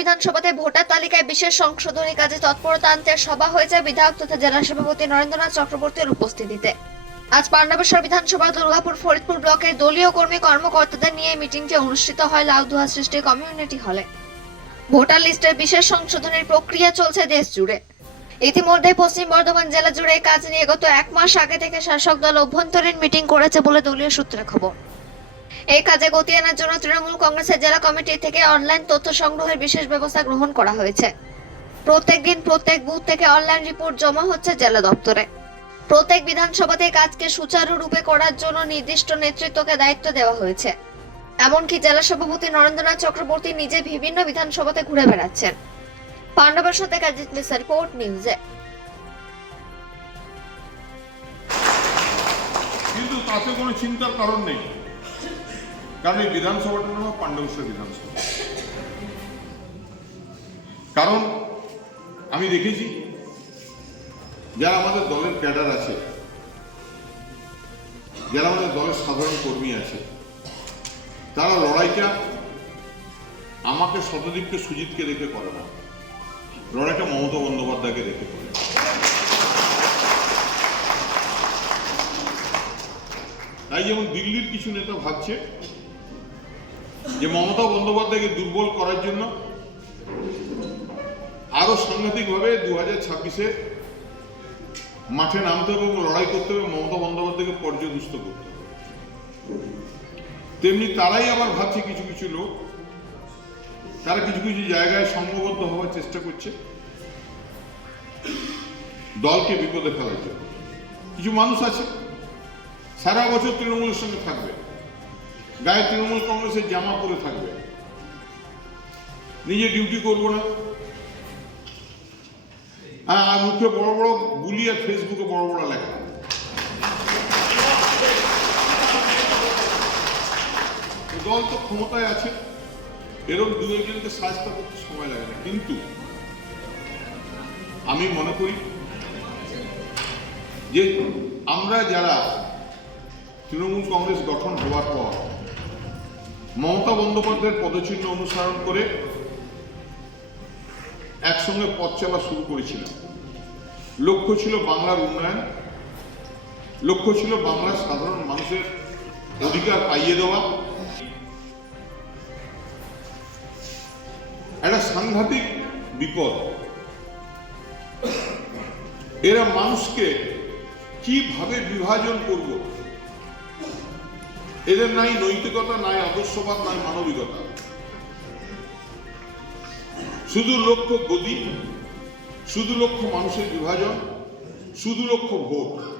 বিধানসভাতে ভোটার তালিকায় বিশেষ সংশোধনী কাজে তৎপরতা আনতে সভা হয়েছে বিধায়ক তথা জেলা সভাপতি নরেন্দ্রনাথ চক্রবর্তীর উপস্থিতিতে। আজ পাণ্ডবেশ্বর বিধানসভা দুর্গাপুর ফরিদপুর ব্লকের দলীয় কর্মী কর্মকর্তাদের নিয়ে মিটিংটি অনুষ্ঠিত হয় লাউদুহা সৃষ্টি কমিউনিটি হলে। ভোটার লিস্টের বিশেষ সংশোধনের প্রক্রিয়া চলছে দেশ জুড়ে। ইতিমধ্যে পশ্চিম বর্ধমান জেলা জুড়ে কাজ নিয়ে গত এক মাস আগে থেকে শাসক দল অভ্যন্তরীণ মিটিং করেছে বলে দলীয় সূত্রে খবর। এই কাজে গতি আনার জন্য তৃণমূল কংগ্রেসের জেলা কমিটি থেকে অনলাইন তথ্য সংগ্রহের বিশেষ ব্যবস্থা গ্রহণ করা হয়েছে। প্রত্যেক দিন প্রত্যেক বুথ থেকে অনলাইন রিপোর্ট জমা হচ্ছে জেলা দপ্তরে। প্রত্যেক বিধানসভাতে কাজকে সুচারুরূপে করার জন্য নির্দিষ্ট নেতৃত্বকে দায়িত্ব দেওয়া হয়েছে। এমনকি জেলা সভাপতি নরেন্দ্রনাথ চক্রবর্তী নিজে বিভিন্ন বিধানসভাতে ঘুরে বেড়াচ্ছেন। পাণ্ডবের সাথে কাজিত মিসা রিপোর্ট, নিউজে কিন্তু তাতে কোনো চিন্তার কারণ নেই। কারণ এই বিধানসভাটা হলো পাণ্ডবেশ্বর বিধানসভা। কারণ আমি দেখেছি, যারা আমাদের দলের ক্যাডার আছে, যারা আমাদের দলের সাধারণ কর্মী আছে, তারা লড়াইটা আমাকে শতদীপকে সুজিতকে রেখে করে না, লড়াইটা মমতা বন্দ্যোপাধ্যায়কে রেখে করে তাই যেমন দিল্লির কিছু নেতা ভাবছে যে মমতা বন্দ্যোপাধ্যায়কে দুর্বল করার জন্য আরও সাংঘাতিকভাবে দু হাজার ছাব্বিশে মাঠে নামতে হবে এবং লড়াই করতে হবে, মমতা বন্দ্যোপাধ্যায়কে পর্যদুস্ত করতে হবে। তেমনি তারাই আবার ভাবছে কিছু কিছু লোক, তারা কিছু কিছু জায়গায় সংঘবদ্ধ হওয়ার চেষ্টা করছে, দলকে বিপদে ফেলার জন্য। কিছু মানুষ আছে, সারা বছর তৃণমূলের সঙ্গে থাকবে। গায়ে তৃণমূল কংগ্রেসের জামা পরে থাকবে। নিজে ডিউটি করব না। আর মুখে বড় বড় বুলি আর ফেসবুকে বড় বড় লেখা। দল তো ক্ষমতায় আছে। এরকম দু একজনকে সাজটা করতে সময় লাগে না। কিন্তু আমি মনে করি যে আমরা যারা তৃণমূল কংগ্রেস গঠন হওয়ার পর মমতা বন্দ্যোপাধ্যায়ের পদচিহ্ন অনুসরণ করে একসঙ্গে পথ চলা শুরু করেছিলাম লক্ষ্য ছিল বাংলার উন্নয়ন, লক্ষ্য ছিল বাংলার সাধারণ মানুষের অধিকার পাইয়ে দেওয়া। একটা সাংঘাতিক বিপদ। এরা মানুষকে কীভাবে বিভাজন করব? এদের নাই নৈতিকতা, নাই আদর্শবাদ, নাই মানবিকতা। শুধু লক্ষ্য গদি শুধু লক্ষ্য মানুষের বিভাজন, শুধু লক্ষ্য ভোট।